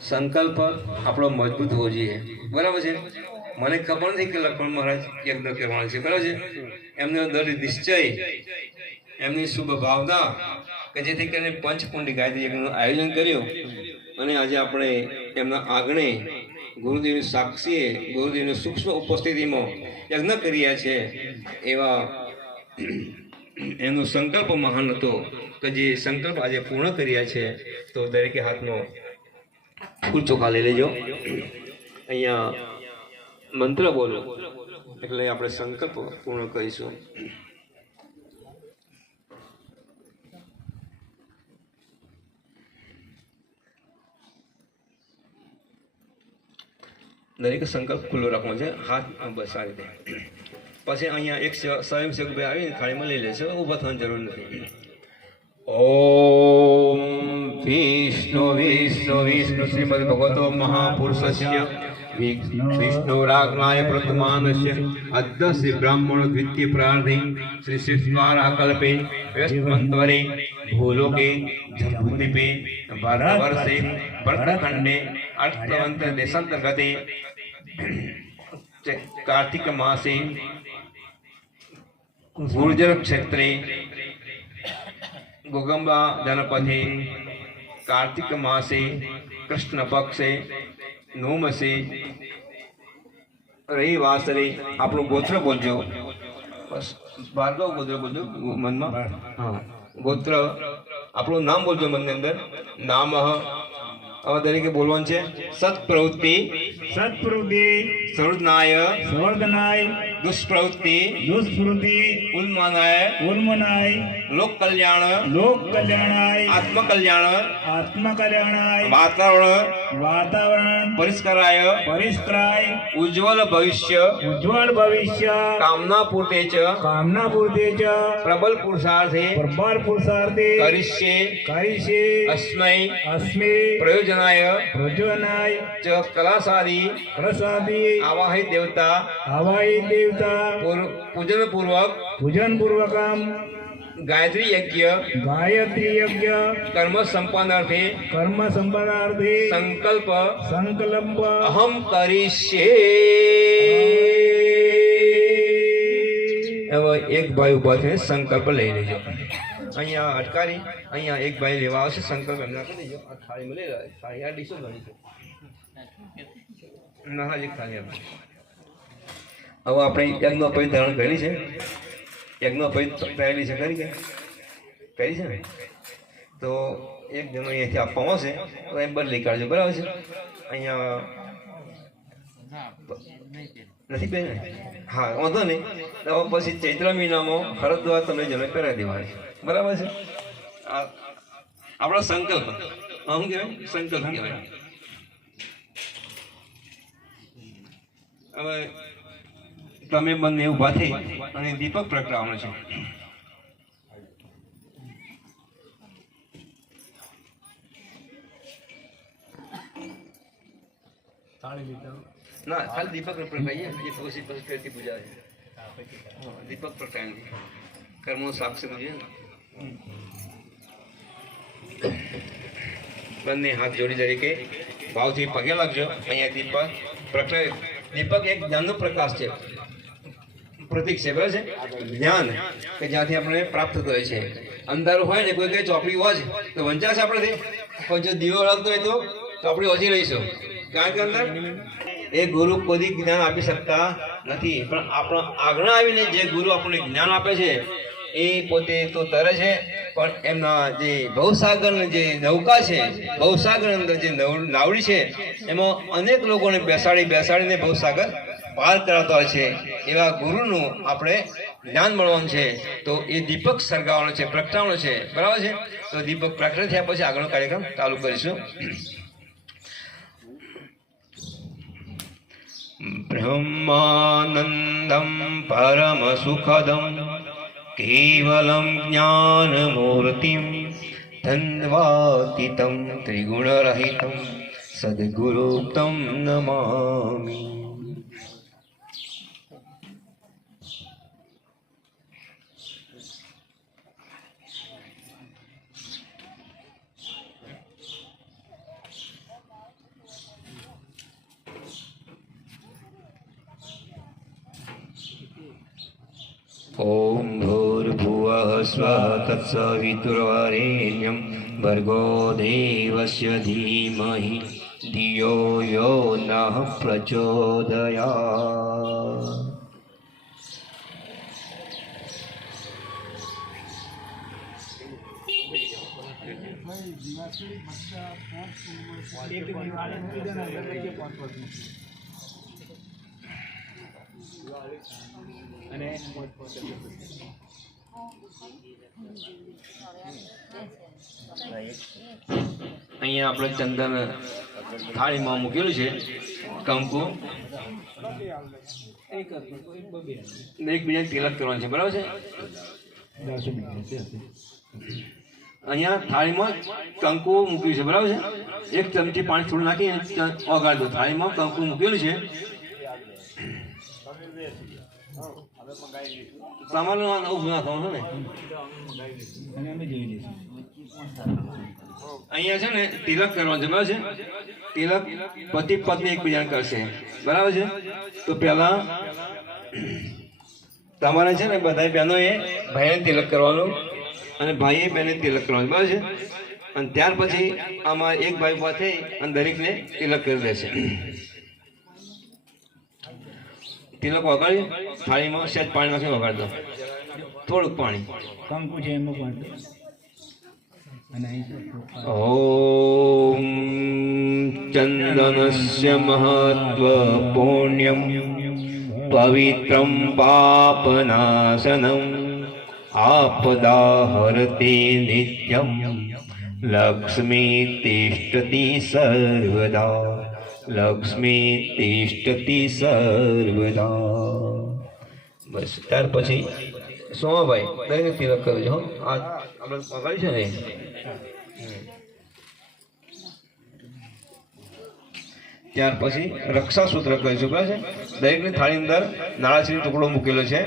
સંકલ્પ આપણો મજબૂત હોવો જોઈએ. બરાબર છે? મને ખબર નથી કે લખમણ મહારાજ યજ્ઞ કરવાના છે. બરાબર છે? એમનો દૃઢ નિશ્ચય, એમની શુભ ભાવના, કે જેથી કરીને પંચકુંડી ગાયત્રી યજ્ઞનું આયોજન કર્યું. અને આજે આપણે એમના આગણે ગુરુદેવની સાક્ષીએ ગુરુદેવની સૂક્ષ્મ ઉપસ્થિતિમાં યજ્ઞ કર્યા છે. એવા એનો સંકલ્પ મહાન હતો કે જે સંકલ્પ આજે પૂર્ણ કર્યા છે. તો દરેકે હાથનો ચોખા લઈ લેજો. અહીંયા મંત્ર બોલો. એટલે આપણે સંકલ્પ પૂર્ણ કરીશું. દરેક સંકલ્પ ખુલ્લો રાખવો છે. હાથ બસ આ રીતે. પછી અહીંયા એક સેવા- સ્વયંસેવક ભાઈ આવીને થાળીમાં લઈ લેશે ઊભા થવાની જરૂર નથી. ઓમ વિષ્ણુ વિષ્ણુ વિષ્ણુ શ્રીમદ ભગવતો મહાપુરુષસ્ય વિષ્ણુરાગ્નાય પ્રથમાનસ્ય અદ્ય શ્રી બ્રાહ્મણ દ્વિતીય પ્રાર્થે શ્રી શિષ્વારા કલ્પે વ્યસ્તમંતવરે ભૂલોકે જંબુદીપે ભારતવર્ષે ભરતખંડે અષ્ટવંત ગતે કાર્તિક માસે ગુર્જર ક્ષેત્રે ગોગંબા જનપથે કાર્તિક માસે કૃષ્ણ પક્ષે નોમસે રવિવાસરે આપણું ગોત્ર બોલજો બસ ભાર્ગવ ગોત્ર બોલજો મનમાં હા ગોત્ર આપણું નામ બોલજો મનની અંદર નામ હવે દરેકે બોલવાનું છે સત્પ્રવૃત્તિ સત્પ્રવૃત્તિ સર્વદનાય સંવર્ધનાય दुष्प्रवृत्ती दुष्प्रवृत्ति उन्मनाय उन्मनाय लोककल्याण लोककल्याणाय आत्मकल्याण आय वातावरण वातावरण परिष्काराय परिष्काराय उज्ज्वल भविष्य उज्ज्वल भविष्य कामना कामनापूर्तेच कामनापूर्तेच प्रबल पुरुषार्थे प्रबल पुरुषार्थे करिष्ये करिष्ये अस्मै अस्मे प्रयोजनाय प्रयोजनाय च कलासादी प्रसादी आवाहित देवता आवाहित देव દેવતા પૂજન પૂર્વક પૂજન પૂર્વક ગાયત્રી યજ્ઞ ગાયત્રી યજ્ઞ કર્મ સંપાદનાર્થે કર્મ સંપદાર્થે સંકલ્પ સંકલ્પ અહમ કરીશે હવે એક ભાઈ ઊભા થઈને સંકલ્પ લઈ લેજો અહીંયા અટકારી અહીંયા એક ભાઈ લેવા આવશે સંકલ્પ એમના કરી દેજો આ થાળીમાં લઈ લે થાળી આ ડીશો છે ના એક થાળી આપો. હવે આપણે યજ્ઞ પૈ ધારણ કરી છે. યજ્ઞ પૈ પહેલી છે કરી કે? કરી છે ને? તો એક જણો અહીંયાથી આપવામાં આવશે. તો એ બદલી કાઢજો, બરાબર છે? અહીંયા નથી બેન હા, વાંધો નહીં. તો પછી ચૈત્ર મહિનામાં હરદ્વાર તમને જમે કરાવી દેવાની બરાબર છે? આપણો સંકલ્પ. શું કહેવાય? સંકલ્પ. કહેવાય હવે તમે બંને ઊભા થઈ અને દીપક પ્રગટાવવાનો છે. ના, ખાલી દીપક પ્રગટાઈએ એ પછી પછી ફેરથી પૂજા દીપક પ્રગટાવી કર્મો સાક્ષી પૂજે બંને હાથ જોડી તરીકે ભાવથી પગે લાગજો. અહીંયા દીપક પ્રકટ દીપક એક જ્ઞાનનો પ્રકાશ છે. પ્રતીક છે, બરાબર છે? જ્ઞાન, કે જ્યાંથી આપણે પ્રાપ્ત થયો છે. અંધારું હોય ને કોઈ કઈ ચોપડી હોય તો વંચાશે આપણેથી? પણ જો દીવો લાગતો હોય તો ચોપડી ઓછી રહીશું કારણ કે અંદર એ ગુરુ કોઈ જ્ઞાન આપી શકતા નથી. પણ આપણા આગળ આવીને જે ગુરુ આપણને જ્ઞાન આપે છે, એ પોતે તો તરે છે. પણ એમના જે ભવસાગરની જે નૌકા છે ભવસાગર અંદર જે નવ- નાવડી છે, એમાં અનેક લોકોને બેસાડી બેસાડીને ભવસાગર પાર કરાવતા હોય છે, એવા ગુરુનું આપણે જ્ઞાન મળવાનું છે. તો એ દીપક સળગાવવાનો છે, પ્રગટાવવાનો છે. બરાબર છે? તો દીપક પ્રગટ થયા પછી આગળનો કાર્યક્રમ ચાલુ કરીશું. બ્રહ્માનંદમ પરમ સુખદમ કેવલમ જ્ઞાનમૂર્તિમ ધન્વાતીતમ ત્રિગુણરહિતમ સદગુરુક્તમ નમામિ. ॐ भूर्भुवः स्वः तत्सवितुर्वरेण्यं भर्गो देवस्य धीमहि धियो यो नः અને અહીંયા આપણે ચંદન થાળીમાં મૂકેલું છે, કંકુ. એકબીજાને તિલક કરવાનું છે, બરાબર છે? અહીંયા થાળીમાં કંકુ મૂક્યું છે, બરાબર છે? એક ચમચી પાણી થોડું નાખી ઓગાળ દો થાળીમાં કંકુ મૂકેલું છે તમારું ઉભું નાખવાનું છે ને અહીંયા છે ને તિલક કરવાનું છે, બરાબર છે? તિલક પતિ પત્ની એકબીજાને કરશે. બરાબર છે? તો પહેલા તમારે છે ને બધા બહેનોએ ભાઈને તિલક કરવાનું અને ભાઈએ બહેને તિલક કરવાનું, બરાબર છે? અને ત્યાર પછી આમાં એક ભાઈ થઈ અને દરેકને તિલક કરી દેશે. તિલક વગાડી થાળીમાં સહેજ પાણી નાખી વગાડતો થોડુંક પાણી. કંકુ છે એમાં પણ. ઓમ ચંદનસ્ય મહત્વ પુણ્યમ પવિત્રમ પાપનાશનમ આપદાહરતે નિત્યમ લક્ષ્મી તિષ્ઠતિ સર્વદા. લક્ષ્મી તિષ્ઠતિ સર્વદા. બસ, ત્યાર પછી, સોમાભાઈ, દરેક તિલક કર્યું છે, હો. આ આપણે વગાડ્યું છે ને? ત્યાર પછી રક્ષા સૂત્ર કહીશું બરાબર છે? દરેકની થાળી અંદર નાળાશ્રીનો ટુકડો મૂકેલો છે.